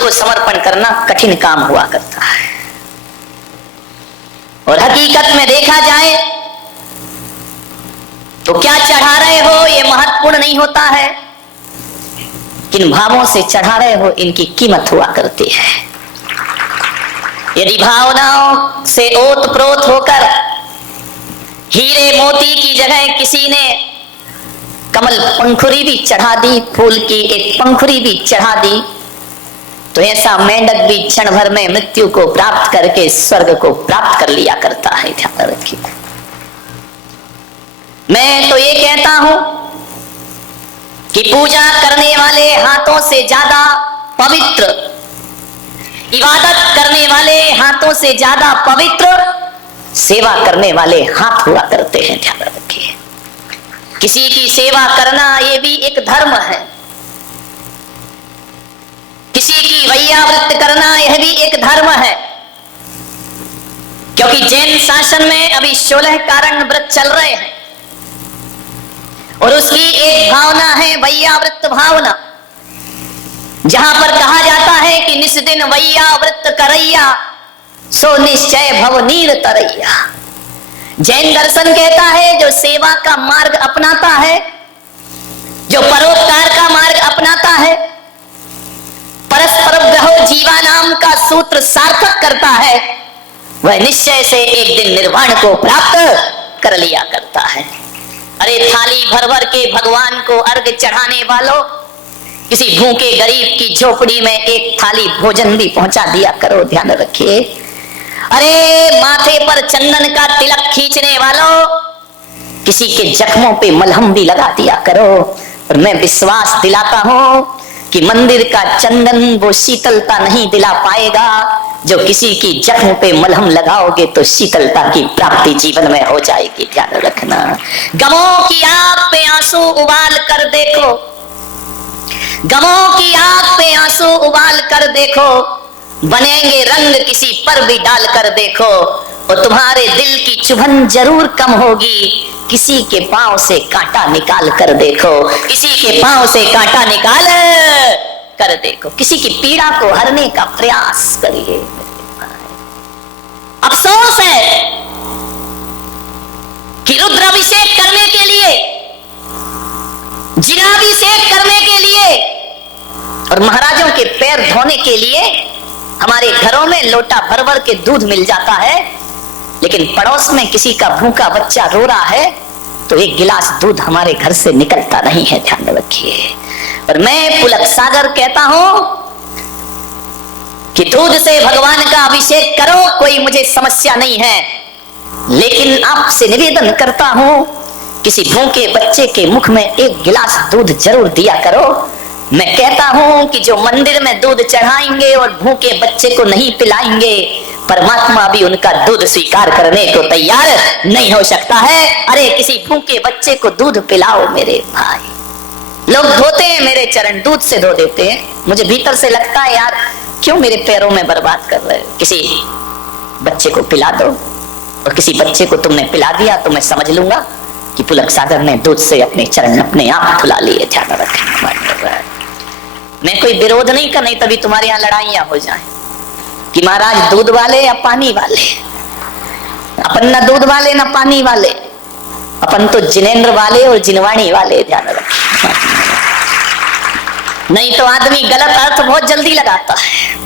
को समर्पण करना कठिन काम हुआ करता है। और हकीकत में देखा जाए तो क्या चढ़ा रहे हो ये महत्वपूर्ण नहीं होता है, किन भावों से चढ़ा रहे हो इनकी कीमत हुआ करती है। यदि भावनाओं से ओतप्रोत होकर हीरे मोती की जगह किसी ने कमल पंखुरी भी चढ़ा दी, फूल की एक पंखुरी भी चढ़ा दी, तो ऐसा मेंढक भी क्षण भर में मृत्यु को प्राप्त करके स्वर्ग को प्राप्त कर लिया करता है। ध्यान रखिए। मैं तो ये कहता हूं कि पूजा करने वाले हाथों से ज्यादा पवित्र, इबादत करने वाले हाथों से ज्यादा पवित्र सेवा करने वाले हाथ हुआ करते हैं। ध्यान रखिए। किसी की सेवा करना ये भी एक धर्म है, किसी की वैयावृत्त करना यह भी एक धर्म है, क्योंकि जैन शासन में अभी 16 कारण व्रत चल रहे हैं और उसकी एक भावना है वैयावृत्त भावना, जहां पर कहा जाता है कि निस्दिन वैयावृत्त करैया सो निश्चय भव नीर तरैया। जैन दर्शन कहता है जो सेवा का मार्ग अपनाता है, जो परोपकार का मार्ग अपनाता है, परस्पर ग्रहो जीवा नाम का सूत्र सार्थक करता है, वह निश्चय से एक दिन निर्वाण को प्राप्त कर लिया करता है। अरे थाली भर भर के भगवान को अर्घ चढ़ाने वालों, किसी भूखे गरीब की झोपड़ी में एक थाली भोजन भी पहुंचा दिया करो। ध्यान रखिए। अरे माथे पर चंदन का तिलक खींचने वालों, किसी के जख्मों पे मलहम भी लगा दिया करो। और मैं विश्वास दिलाता हूं कि मंदिर का चंदन वो शीतलता नहीं दिला पाएगा, जो किसी की जख्म पे मलहम लगाओगे तो शीतलता की प्राप्ति जीवन में हो जाएगी। ध्यान रखना। गमों की आग पे आंसू उबाल कर देखो, गमों की आग पे आंसू उबाल कर देखो, बनेंगे रंग किसी पर भी डाल कर देखो, और तुम्हारे दिल की चुभन जरूर कम होगी। किसी के पांव से कांटा निकाल कर देखो, किसी के पांव से कांटा निकाल कर देखो, किसी की पीड़ा को हरने का प्रयास करिए। अफसोस है कि रुद्राभिषेक करने के लिए, जिनाभिषेक करने के लिए और महाराजों के पैर धोने के लिए हमारे घरों में लोटा भर भर के दूध मिल जाता है, लेकिन पड़ोस में किसी का भूखा बच्चा रो रहा है तो एक गिलास दूध हमारे घर से निकलता नहीं है। ध्यान रखिए। और मैं पुलक सागर कहता हूं कि दूध से भगवान का अभिषेक करो, कोई मुझे समस्या नहीं है, लेकिन आपसे निवेदन करता हूं किसी भूखे बच्चे के मुख में एक गिलास दूध जरूर दिया करो। मैं कहता हूं कि जो मंदिर में दूध चढ़ाएंगे और भूखे बच्चे को नहीं पिलाएंगे, परमात्मा भी उनका दूध स्वीकार करने को तैयार नहीं हो सकता है। अरे किसी भूखे बच्चे को दूध पिलाओ मेरे भाई। लोग धोते हैं मेरे चरण, दूध से धो देते हैं, मुझे भीतर से लगता है यार क्यों मेरे पैरों में बर्बाद कर रहे हो। किसी बच्चे को पिला दो, और किसी बच्चे को तुमने पिला दिया तो मैं समझ लूंगा कि पुलक सागर ने दूध से अपने चरण अपने आप धुला लिए। ध्यान रखना। मैं कोई विरोध नहीं कर, नहीं तभी तुम्हारे यहाँ लड़ाइयां हो जाए कि महाराज दूध वाले या पानी वाले। अपन ना दूध वाले ना पानी वाले, अपन तो जिनेंद्र वाले और जिनवाणी वाले। ध्यान रखना। नहीं तो आदमी गलत अर्थ बहुत जल्दी लगाता है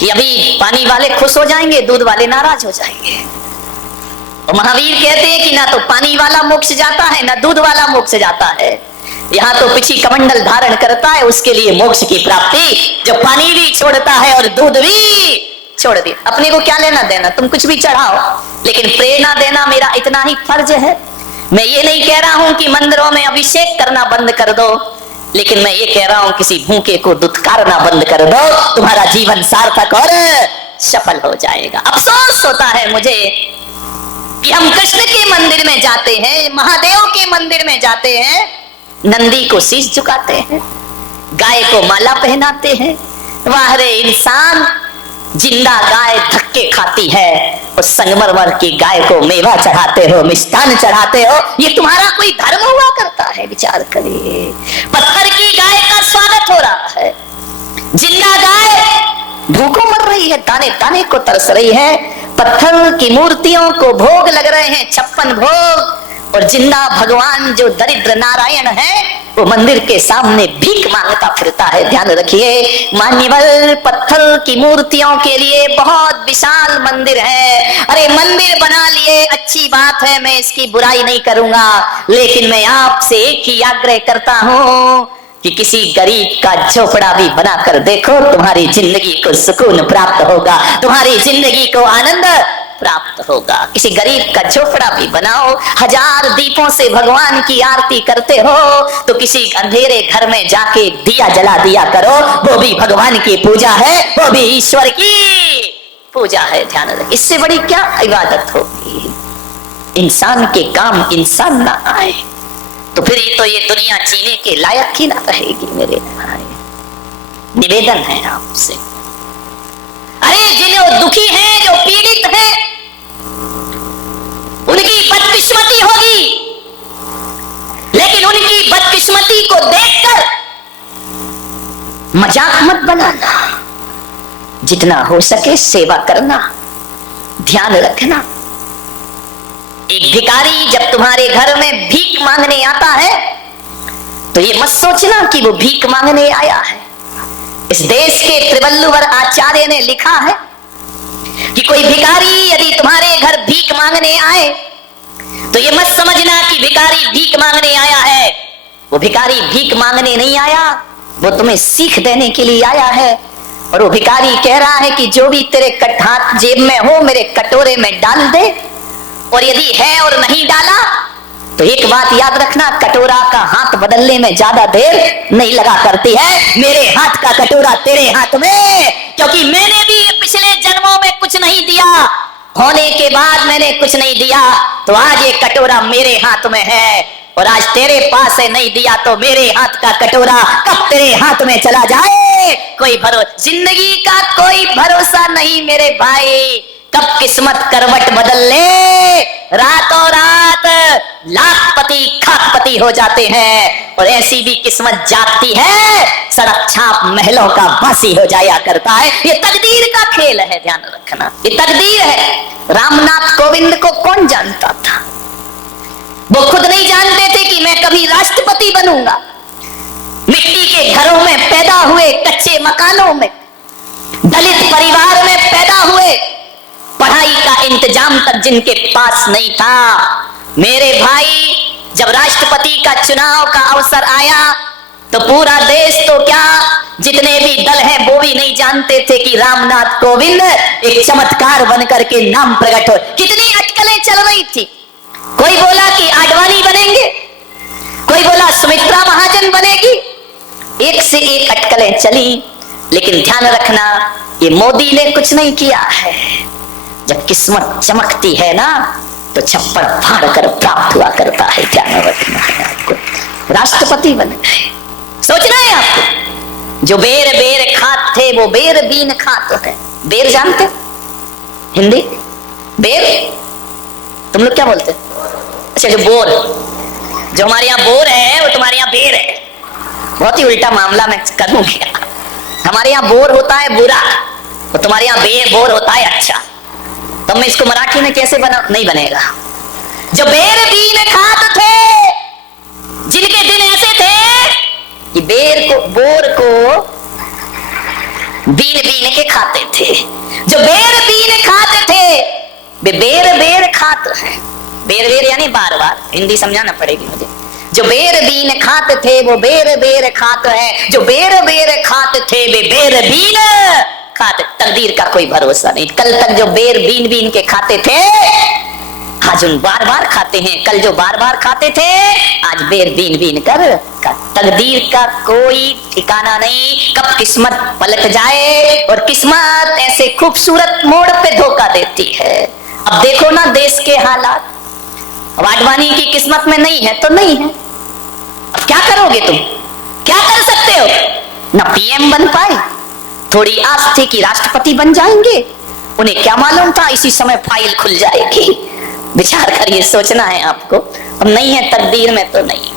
कि अभी पानी वाले खुश हो जाएंगे, दूध वाले नाराज हो जाएंगे। और महावीर कहते हैं कि ना तो पानी वाला मोक्ष जाता है ना दूध वाला मोक्ष जाता है। यहाँ तो पिछी कमंडल धारण करता है उसके लिए मोक्ष की प्राप्ति, जो पानी भी छोड़ता है और दूध भी छोड़ दे। अपने को क्या लेना देना, तुम कुछ भी चढ़ाओ, लेकिन प्रेरणा देना मेरा इतना ही फर्ज है। मैं ये नहीं कह रहा हूं कि मंदिरों में अभिषेक करना बंद कर दो, लेकिन मैं ये कह रहा हूं किसी भूखे को दुत्कारना बंद कर दो, तुम्हारा जीवन सार्थक और सफल हो जाएगा। अफसोस होता है मुझे कि हम कृष्ण के मंदिर में जाते हैं, महादेव के मंदिर में जाते हैं, नंदी को शीश झुकाते हैं, गाय को माला पहनाते हैं। वाह रे इंसान, जिंदा गाय धक्के खाती है और संगमरमर की गाय को मेवा चढ़ाते हो, मिष्ठान चढ़ाते हो, ये तुम्हारा कोई धर्म हुआ करता है? विचार करिए। पत्थर की गाय का स्वागत हो रहा है, जिंदा गाय भूखों मर रही है, दाने दाने को तरस रही है, पत्थर की मूर्तियों को भोग लग रहे हैं, 56 भोग, और जिंदा भगवान जो दरिद्र नारायण है वो मंदिर के सामने भीख मांगता फिरता है। ध्यान रखिए मान्यवर, पत्थर की मूर्तियों के लिए बहुत विशाल मंदिर है। अरे मंदिर बना लिए अच्छी बात है, मैं इसकी बुराई नहीं करूंगा, लेकिन मैं आपसे एक ही आग्रह करता हूं कि किसी गरीब का झोपड़ा भी बनाकर देखो, तुम्हारी जिंदगी को सुकून प्राप्त होगा, तुम्हारी जिंदगी को आनंद प्राप्त होगा। किसी गरीब का झोपड़ा भी बनाओ, 1000 दीपों से भगवान की आरती करते हो तो किसी अंधेरे घर में जाके दिया जला दिया करो, वो भी भगवान की पूजा है, वो भी ईश्वर की पूजा है। ध्यान रख, इससे बड़ी क्या इबादत होगी। इंसान के काम इंसान ना आए तो फिर ये दुनिया जीने के लायक ही ना रहेगी। मेरे भाई निवेदन है आपसे, अरे जिन्हें दुखी हैं, जो पीड़ित हैं, उनकी बदकिस्मती होगी, लेकिन उनकी बदकिस्मती को देखकर मजाक मत बनाना, जितना हो सके सेवा करना, ध्यान रखना। एक भिखारी जब तुम्हारे घर में भीख मांगने आता है तो ये मत सोचना कि वो भीख मांगने आया है। इस देश के त्रिवल्लुवर आचार्य ने लिखा है कि कोई भिखारी यदि तुम्हारे घर भीख मांगने आए तो ये मत समझना कि भिखारी भीख मांगने आया है। वो भिखारी भीख मांगने नहीं आया, वो तुम्हें सीख देने के लिए आया है। और वो भिखारी कह रहा है कि जो भी तेरे हाथ जेब में हो मेरे कटोरे में डाल दे, और यदि है और नहीं डाला तो एक बात याद रखना, कटोरा का हाथ बदलने में ज्यादा देर नहीं लगा करती है। मेरे हाथ का कटोरा तेरे हाथ में, क्योंकि मैंने भी पिछले जन्मों में कुछ नहीं दिया, होने के बाद मैंने कुछ नहीं दिया, तो आज ये कटोरा मेरे हाथ में है, और आज तेरे पास है, नहीं दिया तो मेरे हाथ का कटोरा कब तेरे हाथ में चला जाए कोई भरोसा, जिंदगी का कोई भरोसा नहीं मेरे भाई। कब किस्मत करवट बदल ले, रातों रात लाखपति खाकपति हो जाते हैं, और ऐसी भी किस्मत जागती है, सड़क छाप महलों का बासी हो जाया करता है। ये तकदीर का खेल है, ध्यान रखना, ये तकदीर है। रामनाथ कोविंद को कौन जानता था? वो खुद नहीं जानते थे कि मैं कभी राष्ट्रपति बनूंगा। मिट्टी के घरों में पैदा हुए, कच्चे मकानों में, दलित परिवार में पैदा हुए, पढ़ाई का इंतजाम तक जिनके पास नहीं था। मेरे भाई जब राष्ट्रपति का चुनाव का अवसर आया तो पूरा देश तो क्या, जितने भी दल हैं वो भी नहीं जानते थे कि रामनाथ कोविंद एक चमत्कार बनकर के नाम प्रकट हो। कितनी अटकलें चल रही थी, कोई बोला कि आडवाणी बनेंगे, कोई बोला सुमित्रा महाजन बनेगी, एक से एक अटकलें चली। लेकिन ध्यान रखना, ये मोदी ने कुछ नहीं किया है। जब किस्मत चमकती है ना तो छप्पर फाड़ कर प्राप्त हुआ करता है। ध्यान रखना है आपको, राष्ट्रपति बन गए। सोचना है आपको, जो बेर बेर खात थे वो बेर बीन खात है। बेर जानते हिंदी? बेर तुम लोग क्या बोलते? अच्छा, जो बोर, जो हमारे यहाँ बोर है वो तुम्हारे यहाँ बेर है। बहुत ही उल्टा मामला मैं करूं क्या? हमारे यहाँ बोर होता है बुरा, तो तुम्हारे यहाँ बोर होता है अच्छा। तो मैं इसको मराठी में कैसे बना? नहीं बनेगा। जो बेर बीन खात थे, जिनके दिन ऐसे थे कि बोर को बीन बीन के खाते थे। जो बेर बीन खाते थे वे बेर बेर खात है। बेर बेर यानी बार बार, हिंदी समझाना पड़ेगी मुझे। जो बेर बीन खाते थे वो बेर बेर खात है, जो बेर बेर खाते थे वे बेर बीन खाते। तकदीर का कोई भरोसा नहीं। कल तक जो बेर बीन बीन के खाते थे आज उन बार बार खाते हैं, कल जो बार बार खाते थे आज बेर बीन बीन कर। तकदीर का कोई ठिकाना नहीं, कब किस्मत पलट जाए। और किस्मत ऐसे खूबसूरत मोड़ पे धोखा देती है। अब देखो ना देश के हालात, वाडवाणी की किस्मत में नहीं है तो नहीं है, अब क्या करोगे तुम? क्या कर सकते हो? ना पीएम बन पाए, थोड़ी आस थी कि राष्ट्रपति बन जाएंगे, उन्हें क्या मालूम था इसी समय फाइल खुल जाएगी। विचार करिए, सोचना है आपको। अब नहीं है तकदीर में तो नहीं है।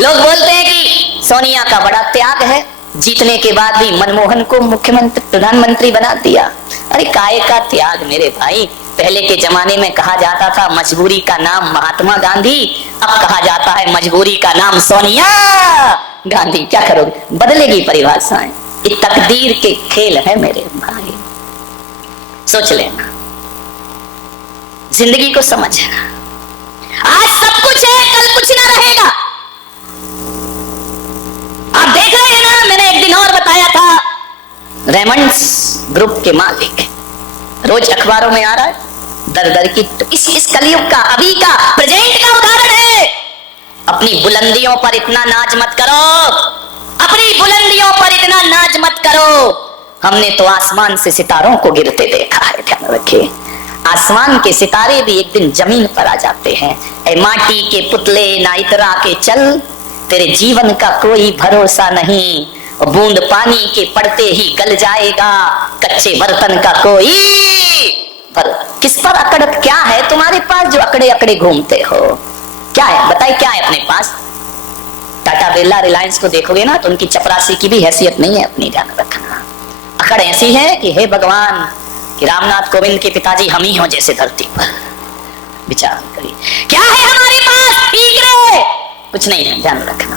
लोग बोलते हैं कि सोनिया का बड़ा त्याग है, जीतने के बाद भी मनमोहन को मुख्यमंत्री प्रधानमंत्री बना दिया। अरे काय का त्याग मेरे भाई। पहले के जमाने में कहा जाता था मजबूरी का नाम महात्मा गांधी, अब कहा जाता है मजबूरी का नाम सोनिया गांधी। क्या करोगे, बदलेगी परिभाषाएं। ये तकदीर के खेल है मेरे भाई, सोच लेना, जिंदगी को समझना। आज सब कुछ है, कल कुछ ना रहेगा। आप देख रहे हैं ना, मैंने एक दिन और बताया था, रेमंड्स ग्रुप के मालिक, रोज अखबारों में आ रहा है दर दर की। तो इस कलयुग का, अभी का, प्रेजेंट का उदाहरण है। अपनी बुलंदियों पर इतना नाज मत करो, अपनी बुलंदियों पर इतना नाज मत करो। हमने तो आसमान से सितारों को गिरते देखा है, ध्यान रखिए। आसमान के सितारे भी एक दिन जमीन पर आ जाते हैं। ए माटी के पुतले ना इतरा के चल, तेरे जीवन का कोई भरोसा नहीं। बूंद पानी के पड़ते ही गल जाएगा, कच्चे बर्तन का कोई किस पर अकड़ क्या है तुम्हारे पास जो अकड़े अकड़े घूमते हो? क्या है बताइए, क्या है अपने पास? टाटा बिरला रिलायंस को देखोगे ना तो उनकी चपरासी की भी हैसियत नहीं है अपनी, ध्यान रखना। अकड़ ऐसी है कि हे भगवान, कि रामनाथ कोविंद के पिताजी हम ही हो जैसे धरती पर। विचार करिए, क्या है हमारे पास? ठीक रहे कुछ नहीं है, ध्यान रखना।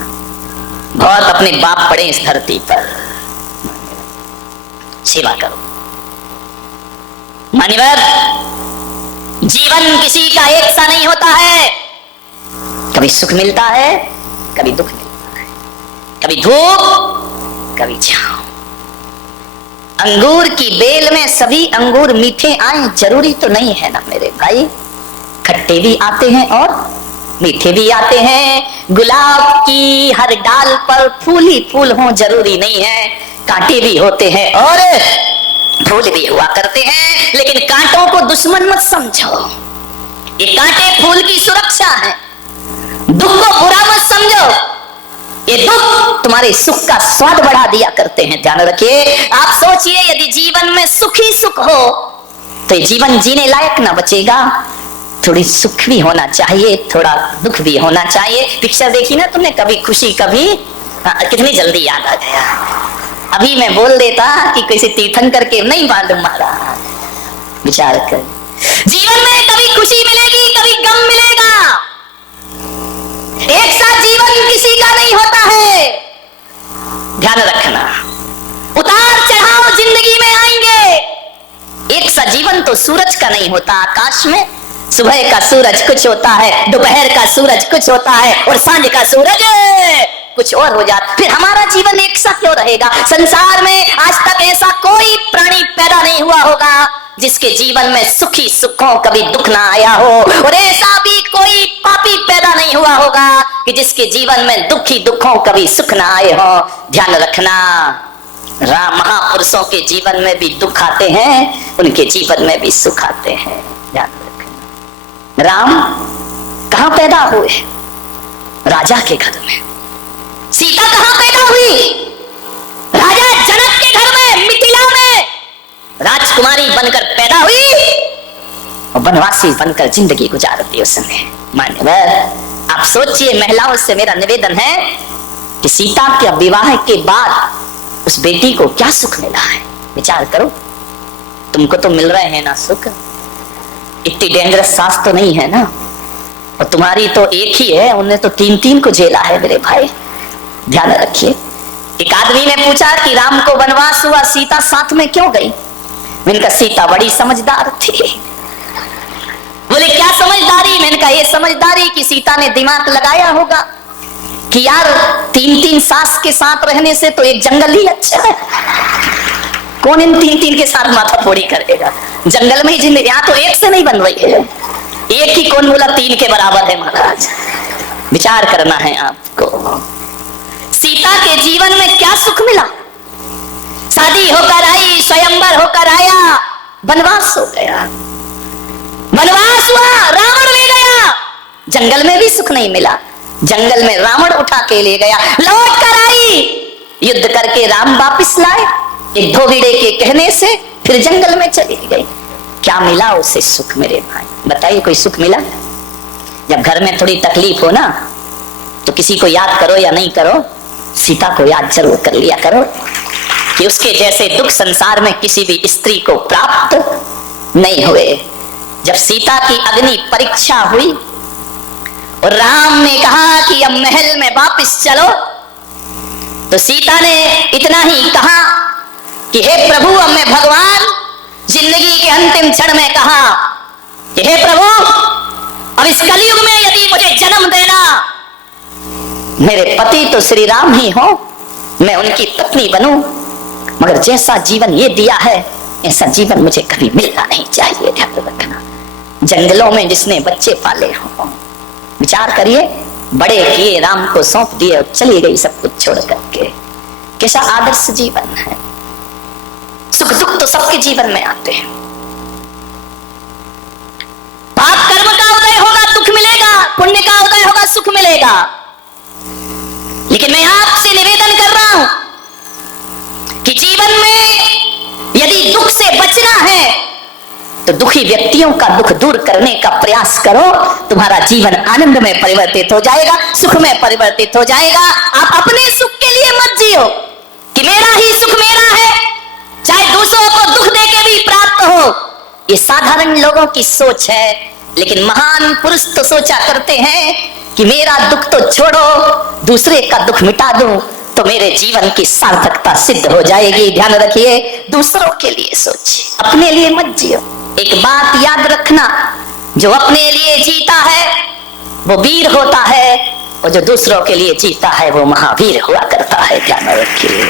बहुत अपने बाप पड़े इस धरती पर, सेवा करो। मान्यवर, जीवन किसी का एक सा नहीं होता है। कभी सुख मिलता है, कभी दुख मिलता है, कभी धूप, कभी छांव। अंगूर की बेल में सभी अंगूर मीठे आए जरूरी तो नहीं है ना मेरे भाई। खट्टे भी आते हैं और मीठे भी आते हैं। गुलाब की हर डाल पर फूल ही फूल हो जरूरी नहीं है, कांटे भी होते हैं और फूल भी हुआ करते हैं। लेकिन कांटों को दुश्मन मत समझो, ये कांटे फूल की सुरक्षा है। दुख को बुरा मत समझो, ये दुख तुम्हारे सुख का स्वाद बढ़ा दिया करते हैं, ध्यान रखिए। आप सोचिए, यदि जीवन में सुख ही सुख हो तो जीवन जीने लायक ना बचेगा। थोड़ी सुख भी होना चाहिए, थोड़ा दुख भी होना चाहिए। पिक्चर देखी ना तुमने कभी खुशी कभी, कितनी जल्दी याद आ गया। अभी मैं बोल देता कि किसी तीर्थंकर के नहीं मालूम मारा। विचार कर, जीवन में कभी खुशी मिलेगी, कभी गम मिलेगा। एक साथ जीवन किसी का नहीं होता है, ध्यान रखना। उतार चढ़ाव जिंदगी में आएंगे। एक सा जीवन तो सूरज का नहीं होता। आकाश में सुबह का सूरज कुछ होता है, दोपहर का सूरज कुछ होता है और सांझ का सूरज कुछ और हो जाता। फिर हमारा जीवन एक सा क्यों रहेगा? संसार में आज तक ऐसा कोई प्राणी पैदा नहीं हुआ होगा जिसके जीवन में सुखी सुखों कभी दुख ना आया हो, और ऐसा भी कोई पापी पैदा नहीं हुआ होगा कि जिसके जीवन में दुखी दुखों कभी सुख ना आए हो। ध्यान रखना, राम महापुरुषों के जीवन में भी दुख आते हैं, उनके जीवन में भी सुख आते हैं, ध्यान रखना। राम कहां पैदा हुए? राजा के घर में। सीता कहां पैदा हुई? राजा जनक के घर में, मिथिला में राजकुमारी बनकर पैदा हुई और वनवासी बनकर जिंदगी गुजार दी उसने। मान्यवर, आप सोचिए, महिलाओं से मेरा निवेदन है कि सीता के विवाह के बाद उस बेटी को क्या सुख मिला है? विचार करो। तुमको तो मिल रहे हैं ना सुख, इतनी डेंजरस सास तो नहीं है ना, और तुम्हारी तो एक ही है, उन्हें तो तीन तीन को झेला है मेरे भाई, ध्यान रखिए। एक आदमी ने पूछा कि राम को वनवास हुआ, सीता साथ में क्यों गई? मैंने कहा सीता बड़ी समझदार थी। बोले क्या समझदारी? मैंने कहा ये समझदारी कि सीता ने दिमाग लगाया होगा कि यार तीन तीन सास के साथ रहने से तो एक जंगल ही अच्छा है। कौन इन तीन तीन के साथ माथा फोड़ी करेगा? जंगल में ही जिंदगी। यहाँ तो एक से नहीं बन रही है, एक ही कौन बोला तीन के बराबर है महाराज? विचार करना है आपको। सीता के जीवन में क्या सुख मिला? शादी होकर आई, स्वयंवर होकर आया, वनवास हो गया, वनवास हुआ, रावण ले गया। जंगल में भी सुख नहीं मिला, जंगल में रावण उठा के ले गया। लौट कर आई, युद्ध करके राम वापिस लाए, एक धोबिड़े के कहने से फिर जंगल में चली गई। क्या मिला उसे सुख मेरे भाई? बताइए, कोई सुख मिला? जब घर में थोड़ी तकलीफ हो ना तो किसी को याद करो या नहीं करो, सीता को याद जरूर कर लिया करो कि उसके जैसे दुख संसार में किसी भी स्त्री को प्राप्त नहीं हुए। जब सीता की अग्नि परीक्षा हुई और राम ने कहा कि अब महल में वापस चलो, तो सीता ने इतना ही कहा कि हे प्रभु, अब मैं भगवान जिंदगी के अंतिम क्षण में कहा कि हे प्रभु, अब इस कलयुग में यदि मुझे जन्म देना, मेरे पति तो श्री राम ही हो, मैं उनकी पत्नी बनूं, मगर जैसा जीवन ये दिया है ऐसा जीवन मुझे कभी मिलना नहीं चाहिए। ध्यान रखना, जंगलों में जिसने बच्चे पाले हो, विचार करिए, बड़े किए, राम को सौंप दिए और चली गई सब कुछ छोड़ करके। कैसा आदर्श जीवन है। सुख दुख तो सबके जीवन में आते हैं। पाप कर्म का उदय होगा, दुख मिलेगा, पुण्य का उदय होगा, सुख मिलेगा। लेकिन मैं आपसे निवेदन कर रहा हूं कि जीवन में यदि दुख से बचना है तो दुखी व्यक्तियों का दुख दूर करने का प्रयास करो। तुम्हारा जीवन आनंद में परिवर्तित हो जाएगा, सुख में परिवर्तित हो जाएगा। आप अपने सुख के लिए मत जियो कि मेरा ही सुख मेरा है, चाहे दूसरों को दुख देके भी प्राप्त हो। ये साधारण लोगों की सोच है, लेकिन महान पुरुष तो सोचा करते हैं कि मेरा दुख तो छोड़ो, दूसरे का दुख मिटा दूं तो मेरे जीवन की सार्थकता सिद्ध हो जाएगी। ध्यान रखिए, दूसरों के लिए सोचिए, अपने लिए मत जियो। एक बात याद रखना, जो अपने लिए जीता है वो वीर होता है, और जो दूसरों के लिए जीता है वो महावीर हुआ करता है। ध्यान रखिए।